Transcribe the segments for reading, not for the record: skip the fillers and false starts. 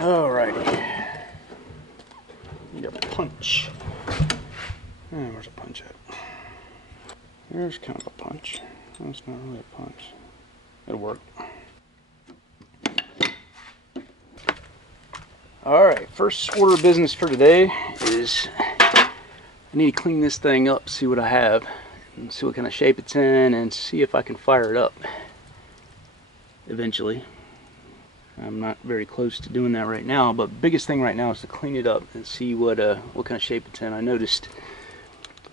Alrighty. Need a punch. Where's a punch at? There's kind of a punch. That's not really a punch. It'll work. Alright, first order of business for today is I need to clean this thing up, see what I have, and see what kind of shape it's in, and see if I can fire it up eventually. I'm not very close to doing that right now, but biggest thing right now is to clean it up and see what kind of shape it's in. I noticed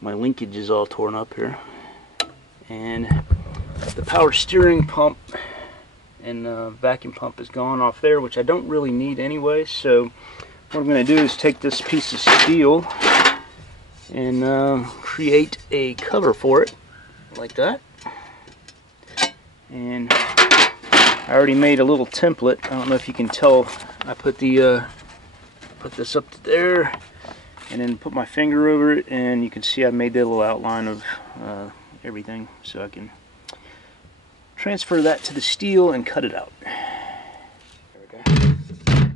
my linkage is all torn up here, and the power steering pump and vacuum pump is gone off there, which I don't really need anyway. So what I'm going to do is take this piece of steel and create a cover for it like that. And I already made a little template. I don't know if you can tell. I put the put this up to there, and then put my finger over it, and you can see I made that little outline of everything, so I can transfer that to the steel and cut it out. There we go.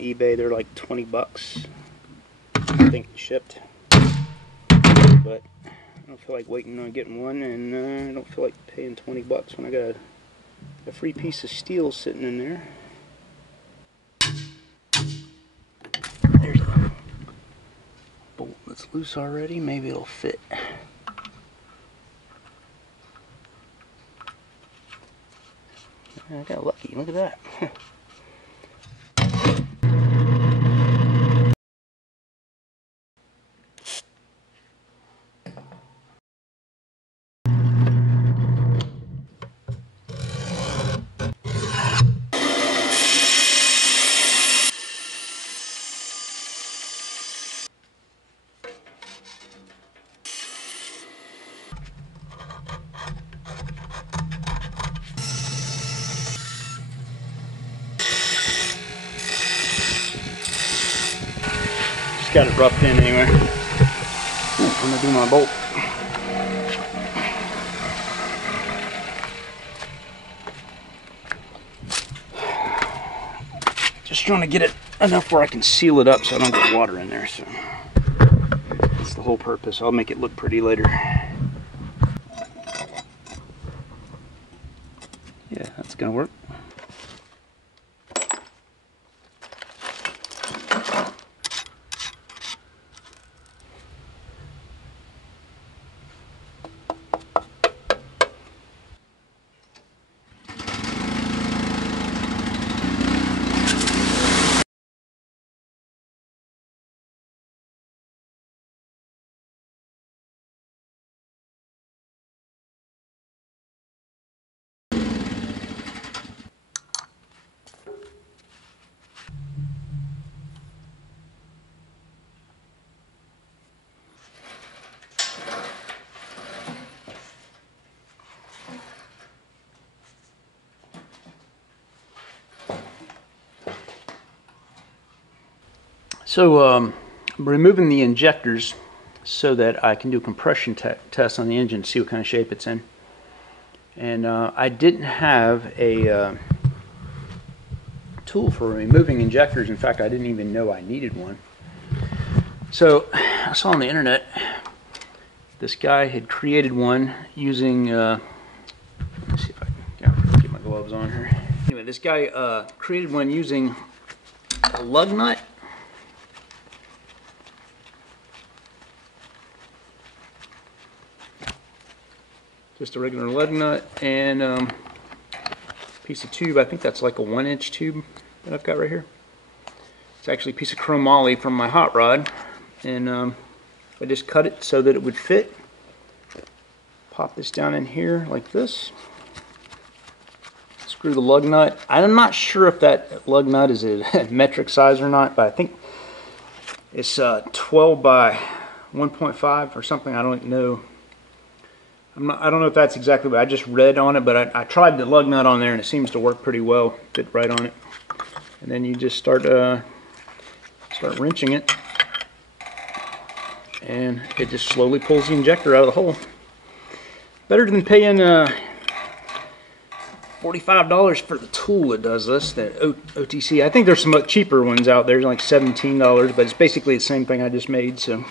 eBay, they're like 20 bucks. I think shipped, but I don't feel like waiting on getting one, and I don't feel like paying 20 bucks when I got a free piece of steel sitting in there. There's a bolt that's loose already. Maybe it'll fit. I got lucky. Look at that. Got it roughed in anyway. I'm gonna do my bolt. Just trying to get it enough where I can seal it up so I don't get water in there. So that's the whole purpose. I'll make it look pretty later. Yeah, that's gonna work. So I'm removing the injectors so that I can do a compression test on the engine, see what kind of shape it's in. And I didn't have a tool for removing injectors. In fact, I didn't even know I needed one. So I saw on the internet this guy had created one using, let me see if I can get my gloves on here. Anyway, this guy created one using a lug nut. Just a regular lug nut and a piece of tube. I think that's like a 1-inch tube that I've got right here. It's actually a piece of chromoly from my hot rod, and I just cut it so that it would fit. Pop this down in here like this. Screw the lug nut. I'm not sure if that lug nut is a metric size or not, but I think it's 12 by 1.5 or something. I don't know. I don't know if that's exactly what I just read on it, but I tried the lug nut on there and it seems to work pretty well, fit right on it. And then you just start wrenching it, and it just slowly pulls the injector out of the hole. Better than paying $45 for the tool that does this, the OTC. I think there's some cheaper ones out there, like $17, but it's basically the same thing I just made. So.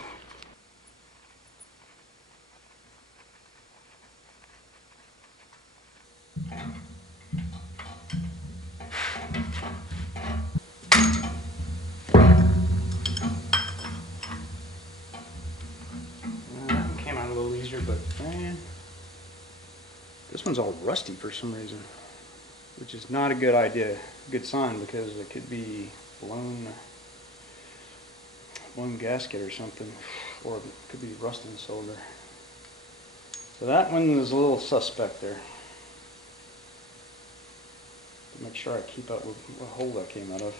That came out a little easier, but man, this one's all rusty for some reason, which is not a good idea, good sign, because it could be blown gasket or something, or it could be rust in the cylinder. So that one is a little suspect there. Make sure I keep up with what hole that came out of.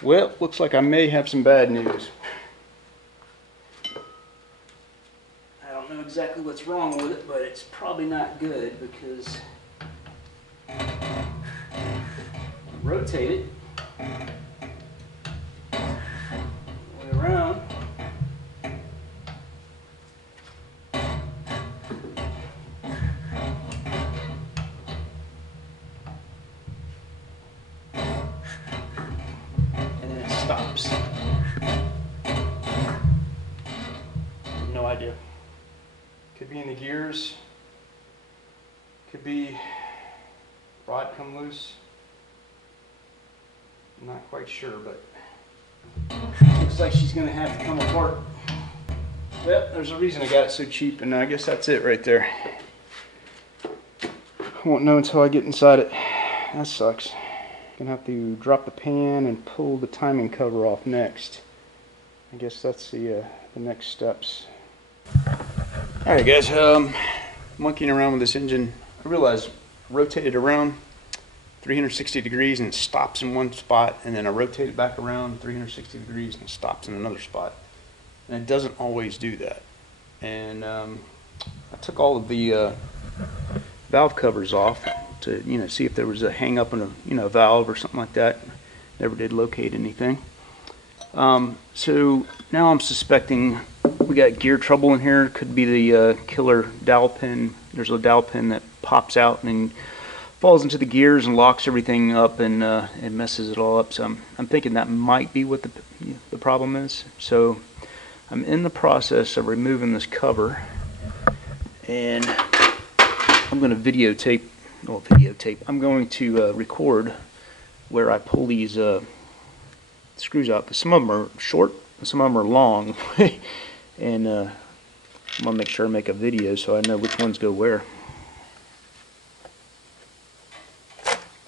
Well, looks like I may have some bad news. I don't know exactly what's wrong with it, but it's probably not good, because rotate it all the way around. Stops. No idea. Could be in the gears. Could be rod come loose. I'm not quite sure, but looks like she's going to have to come apart. Well, there's a reason I got it so cheap, and I guess that's it right there. I won't know until I get inside it. That sucks. Gonna have to drop the pan and pull the timing cover off next. I guess that's the next steps. Alright guys, monkeying around with this engine. I realized rotate it around 360 degrees and it stops in one spot, and then I rotate it back around 360 degrees and it stops in another spot. And it doesn't always do that. And I took all of the valve covers off to see if there was a hang up in a valve or something like that. Never did locate anything. So now I'm suspecting we got gear trouble in here. Could be the killer dowel pin. There's a dowel pin that pops out and then falls into the gears and locks everything up, and it messes it all up. So I'm thinking that might be what the problem is. So I'm in the process of removing this cover, and I'm going to videotape. I'm going to record where I pull these screws out, because some of them are short and some of them are long. And I'm going to make sure I make a video so I know which ones go where.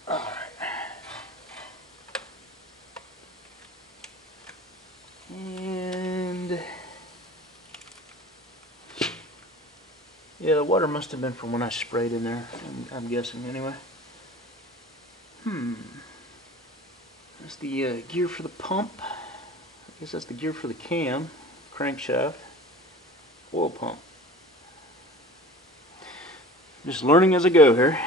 Alright. And yeah, the water must have been from when I sprayed in there, I'm guessing anyway. That's the gear for the pump. I guess that's the gear for the cam, crankshaft, oil pump. Just learning as I go here.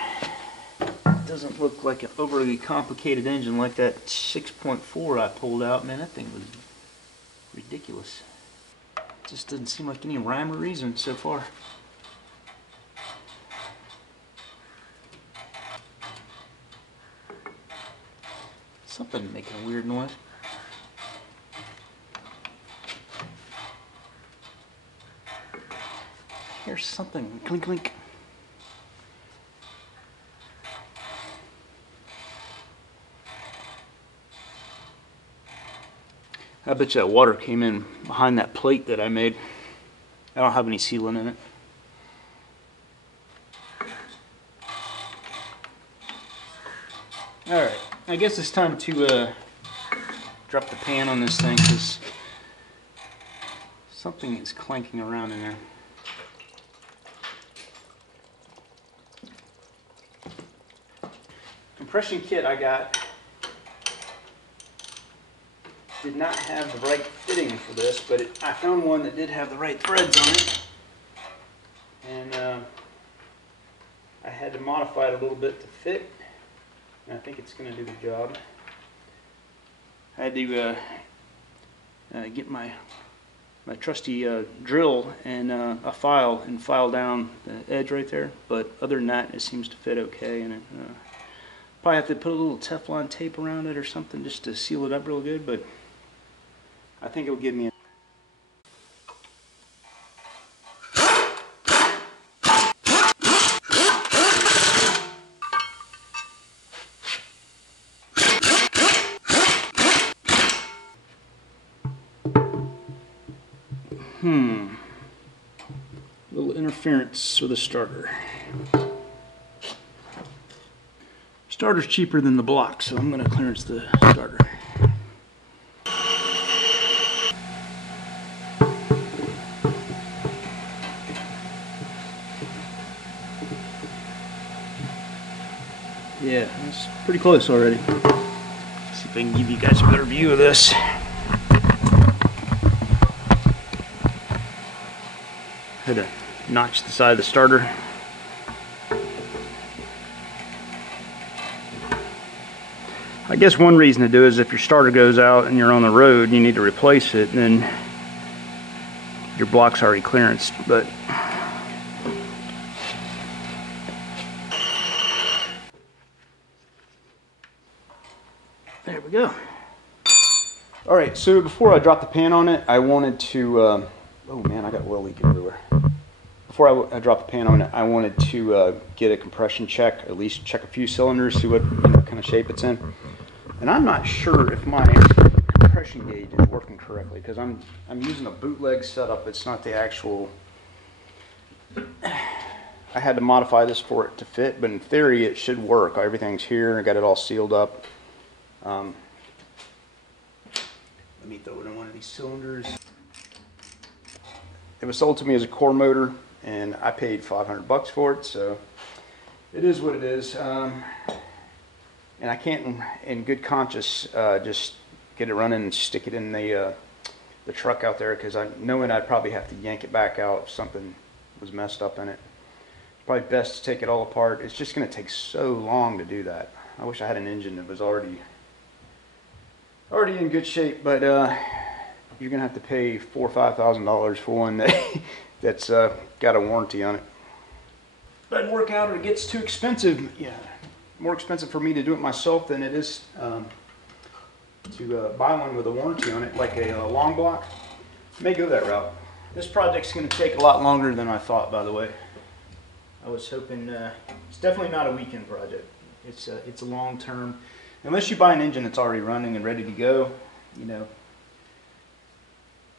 It doesn't look like an overly complicated engine like that 6.4 I pulled out. Man, that thing was ridiculous. Just doesn't seem like any rhyme or reason so far. Something making a weird noise. Here's something. Clink, clink. I bet you that water came in behind that plate that I made. I don't have any sealant in it. Alright, I guess it's time to drop the pan on this thing, because something is clanking around in there. Compression kit I got did not have the right fitting for this, but I found one that did have the right threads on it, and I had to modify it a little bit to fit, and I think it's going to do the job. I had to get my my trusty drill and a file and file down the edge right there. But other than that, it seems to fit okay. And it, probably have to put a little Teflon tape around it or something just to seal it up real good. But I think it'll give me little interference with the starter. Starter's cheaper than the block, so I'm going to clearance the starter. Yeah, it's pretty close already. Let's see if I can give you guys a better view of this. Had to notch the side of the starter. I guess one reason to do is if your starter goes out and you're on the road, you need to replace it, and then your block's already clearanced. But there we go. All right, so before I drop the pan on it, I wanted to, oh man, I got oil leak everywhere. Before I drop the pan on it, I wanted to get a compression check, at least check a few cylinders, see what kind of shape it's in. And I'm not sure if my compression gauge is working correctly, because I'm using a bootleg setup. It's not the actual. I had to modify this for it to fit, but in theory it should work. Everything's here. I got it all sealed up. Let me throw it in one of these cylinders. It was sold to me as a core motor, and I paid $500 for it, so it is what it is. And I can't, in good conscience, just get it running and stick it in the truck out there, because knowing I'd probably have to yank it back out if something was messed up in it. It's probably best to take it all apart. It's just going to take so long to do that. I wish I had an engine that was already in good shape, but you're going to have to pay $4,000 or $5,000 for one that's got a warranty on it. Doesn't work out, or it gets too expensive. Yeah. More expensive for me to do it myself than it is to buy one with a warranty on it, like a long block. May go that route. This project's going to take a lot longer than I thought, by the way. I was hoping, it's definitely not a weekend project. It's a long term. Unless you buy an engine that's already running and ready to go, you know,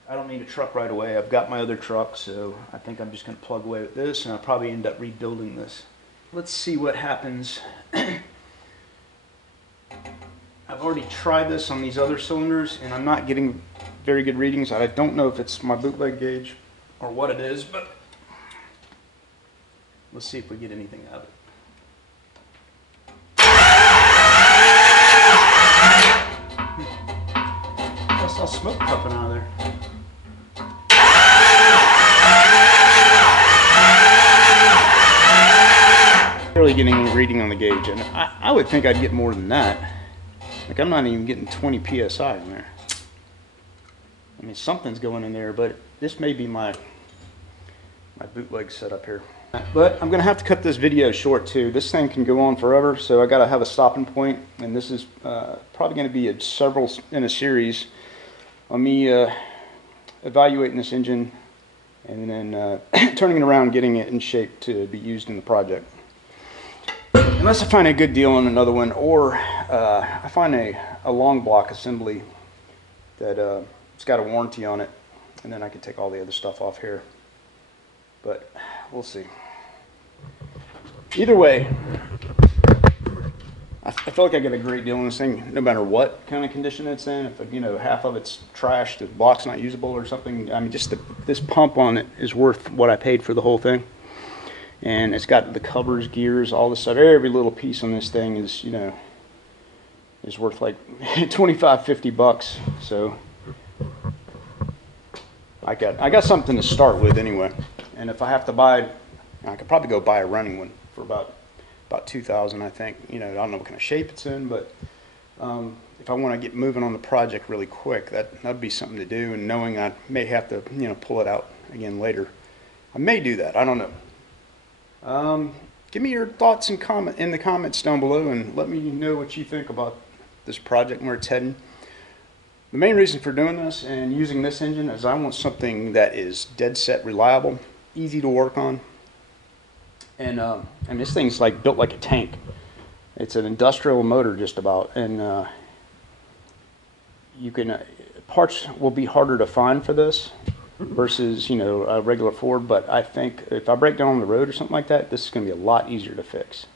I don't need a truck right away. I've got my other truck, so I think I'm just going to plug away with this, and I'll probably end up rebuilding this. Let's see what happens. I've already tried this on these other cylinders, and I'm not getting very good readings. I don't know if it's my bootleg gauge or what it is, but let's see if we get anything out of it. I saw smoke puffing out of there. Barely getting any reading on the gauge, and I would think I'd get more than that. Like, I'm not even getting 20 psi in there. I mean, something's going in there, but this may be my bootleg setup here. But I'm gonna have to cut this video short too. This thing can go on forever, so I gotta have a stopping point, and this is probably gonna be several in a series on me evaluating this engine and then turning it around, getting it in shape to be used in the project. Unless I find a good deal on another one, or I find a long block assembly that it's got a warranty on it, and then I can take all the other stuff off here. But we'll see. Either way, I feel like I get a great deal on this thing, no matter what kind of condition it's in. If, you know, half of it's trashed, the block's not usable or something. I mean, just this pump on it is worth what I paid for the whole thing. And it's got the covers, gears, all this stuff. Every little piece on this thing is, you know, is worth like 25, 50 bucks. So I got something to start with anyway. And if I have to buy, I could probably go buy a running one for about 2,000, I think. You know, I don't know what kind of shape it's in, but if I want to get moving on the project really quick, that'd be something to do. And knowing I may have to, you know, pull it out again later, I may do that. I don't know. Give me your thoughts and comment in the comments down below, and let me know what you think about this project and where it's heading. The main reason for doing this and using this engine is I want something that is dead set reliable, easy to work on, and this thing's like built like a tank. It's an industrial motor just about, and you can parts will be harder to find for this versus, you know, a regular Ford, but I think if I break down on the road or something like that, this is going to be a lot easier to fix.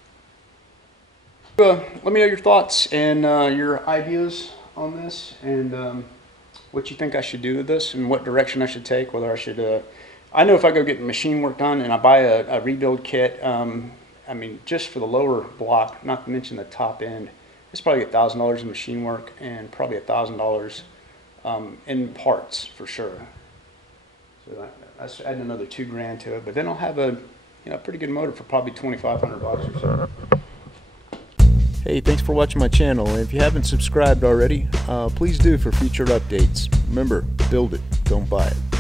Let me know your thoughts and your ideas on this, and what you think I should do with this and what direction I should take, whether I should I know if I go get machine work done and I buy a rebuild kit, I mean, just for the lower block, not to mention the top end, it's probably $1,000 in machine work and probably $1,000 in parts for sure. So that's adding another $2,000 to it, but then I'll have a, you know, pretty good motor for probably $2,500 or so. Hey, thanks for watching my channel, and if you haven't subscribed already, please do for future updates. Remember, build it, don't buy it.